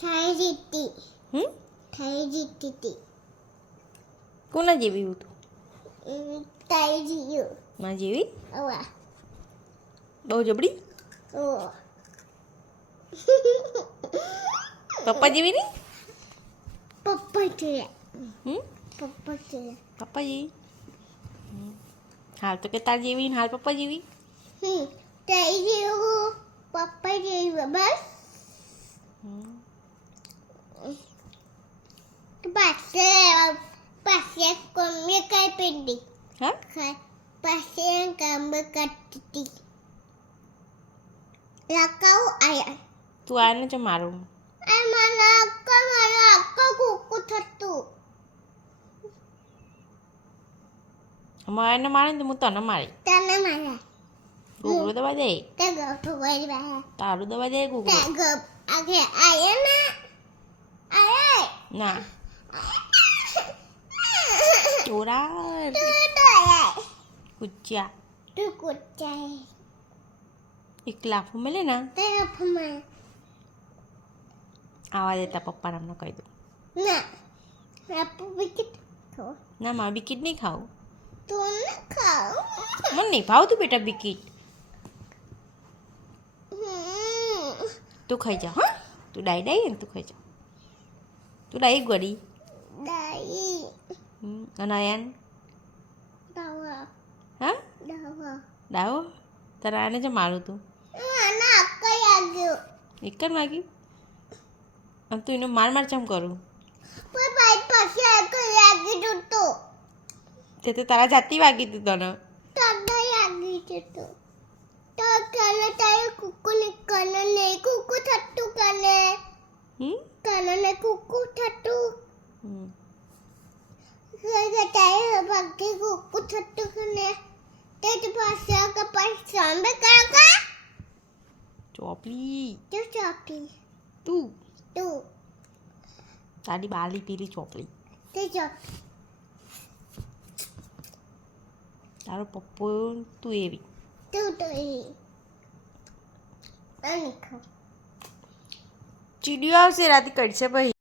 થઈ જીતી હમ થઈ જીતી તી કોના જેવી હું તું થઈ જીયું માં જેવી ઓવા બહુ જબડી ઓ પપ્પા જેવી નહીં પપ્પા છે હમ પપ્પા છે પપ્પા જેવી હાલ તો કે તાર જેવી ને હાલ પપ્પા જેવી થઈ જીયું પપ્પા જેવું બસ પાસે પાસે કોમે કઈ પેન્ડી હા પાસે કામ કરતી લકાઉ આયા તું આને જો મારું આ મારા અક્કા કુકુ થતું અમારે એને મારે ને તો હું તને મારી તને મારા ઘૂઘરો દવા દે તે ગપ વઈ બા તારું દવા દે તે ઘૂઘરો ગપ આગે આયા ના આયા ના ચોરા તું આયા કુચ્યા તું કોચાય એક લાફો મળે ને તે ફમા આવા દેતા પપ્પા નામનો કહી દઉં ના આપુ બિકટ ખો ના મારે બિકીટ નહીં ખાવું તું ન ખાઓ મને નહીં ભાવતું બેટા બિકીટ તું ખાઈ જા હા તું ડાઈ ડાઈ ને તું ખાઈ જા તું ડાઈ ગોડી દાઈ અને આયાન દાવા હા દાવા ડાવો તારા આને જો મારું તું ના અક્કા આવ્યો એક જ માગ્યું અને તું એનો માર ચમ કરું પણ ભાઈ પાસે આખો લાગી જતો તે તો તારા જાતી વાગી તું તને તને લાગી જતો તો કને તારે કુકુ ને કને ને કુકુ થતું કને ને કુકુ થતું તારે ભાગ્ય કુકુ થતું કને તે તો પાસે આખા પાસે સાંભે કાકા ચોપલી તો ચોકી તું તું તારી બાલી પીલી ચોપલી તે ચોકી તારો પપ્પો તું એવી તું તો એ અને ખા ચીડિયો આવશે રાતે કરશે ભાઈ